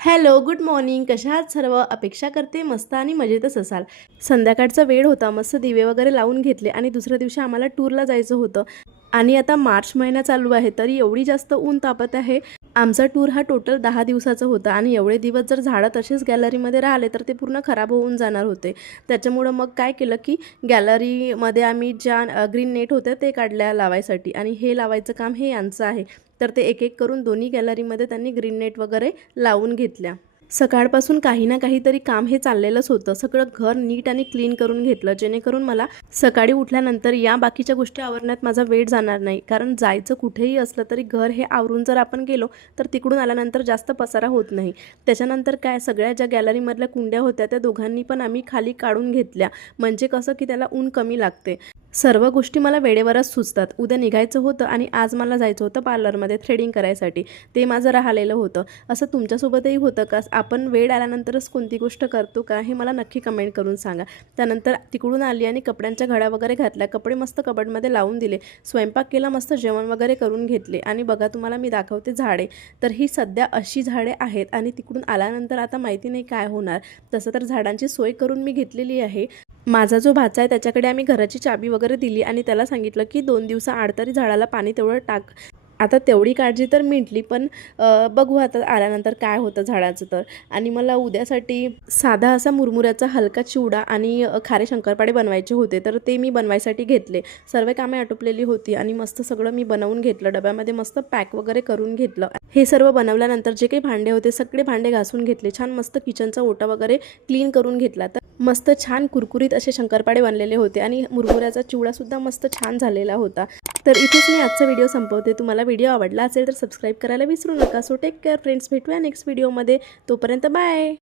Hello, good morning. कशा आहात सर्व? अपेक्षा करते मस्त आणि मजेतच असाल. संध्याकाळचा वेळ होता. मस्त दिवे वगैरे लावून घेतले आणि दुसऱ्या दिवशी आम्हाला टूरला जायचं होतं. आणि आता मार्च महिना चालू आहे, तरी एवढी जास्त ऊन तापत आहे. आमचा टूर हा टोटल 10 दिवसाचा होता आणि एवढे दिवस जर झाडं तसेच गॅलरीमध्ये राहिले तर ते पूर्ण खराब होऊन जाणार होते. त्याच्यामुळं मग काय केलं की गॅलरीमध्ये आम्ही ज्या ग्रीन नेट होत्या ते काढल्या लावायसाठी आणि हे लावायचं काम हे यांचं आहे. तर ते एक एक करून दोन्ही गॅलरीमध्ये त्यांनी ग्रीन नेट वगैरे लावून घेतल्या. सकाळपासून काही ना काहीतरी काम हे चाललेलंच होतं. सगळं घर नीट आणि क्लीन करून घेतलं, जेणेकरून मला सकाळी उठल्यानंतर या बाकीच्या गोष्टी आवरण्यात माझा वेळ जाणार नाही. कारण जायचं कुठेही असलं तरी घर हे आवरून जर आपण गेलो तर तिकडून आल्यानंतर जास्त पसारा होत नाही. त्याच्यानंतर काय, सगळ्या ज्या गॅलरीमधल्या कुंड्या होत्या त्या दोघांनी पण आम्ही खाली काढून घेतल्या. म्हणजे कसं की त्याला ऊन कमी लागते. सर्व गोष्टी मला वेळेवरच सुचतात. उद्या निघायचं होतं आणि आज मला जायचं होतं पार्लरमध्ये थ्रेडिंग करायसाठी. ते माझं राहिलेलं होतं. असं तुमच्यासोबतही होतं का? आपण वेळ आल्यानंतरच कोणती गोष्ट करतो का? हे मला नक्की कमेंट करून सांगा. त्यानंतर तिकडून आली आणि कपड्यांच्या घड्या वगैरे घातल्या. कपडे मस्त कबडमध्ये लावून दिले. स्वयंपाक केला, मस्त जेवण वगैरे करून घेतले आणि बघा तुम्हाला मी दाखवते झाडे. तर ही सध्या अशी झाडे आहेत आणि तिकडून आल्यानंतर आता माहिती नाही काय होणार. तसं तर झाडांची सोय करून मी घेतलेली आहे. माझा जो भाचा आहे त्याच्याकडे आम्ही घराची चाबी वगैरे दिली आणि त्याला सांगितलं की 2 दिवसाआड तरी झाडाला पाणी तेवढं टाक. आता तेवढी काळजी तर मिटली, पण बघू आता आल्यानंतर काय होतं झाडाचं तर. आणि मला उद्यासाठी साधा असा मुरमुऱ्याचा हलका चिवडा आणि खारे शंकरपाळे बनवायचे होते, तर ते मी बनवायसाठी घेतले. सर्व कामे आटोपलेली होती आणि मस्त सगळं मी बनवून घेतलं. डब्यामध्ये मस्त पॅक वगैरे करून घेतलं. हे सर्व बनवल्यानंतर जे काही भांडे होते सगळे भांडे घासून घेतले. छान मस्त किचनचा ओटा वगैरे क्लीन करून घेतला. तर मस्त छान कुरकुरीत असे शंकरपाळे बनलेले होते आणि मुरमुऱ्याचा चिवडासुद्धा मस्त छान झालेला होता. तर इथेच मी आजचा व्हिडिओ संपवते. तुम्हाला व्हिडिओ आवडला असेल तर सबस्क्राईब करायला विसरू नका. सो टेक केअर फ्रेंड्स, भेटूया नेक्स्ट व्हिडिओमध्ये. तोपर्यंत बाय.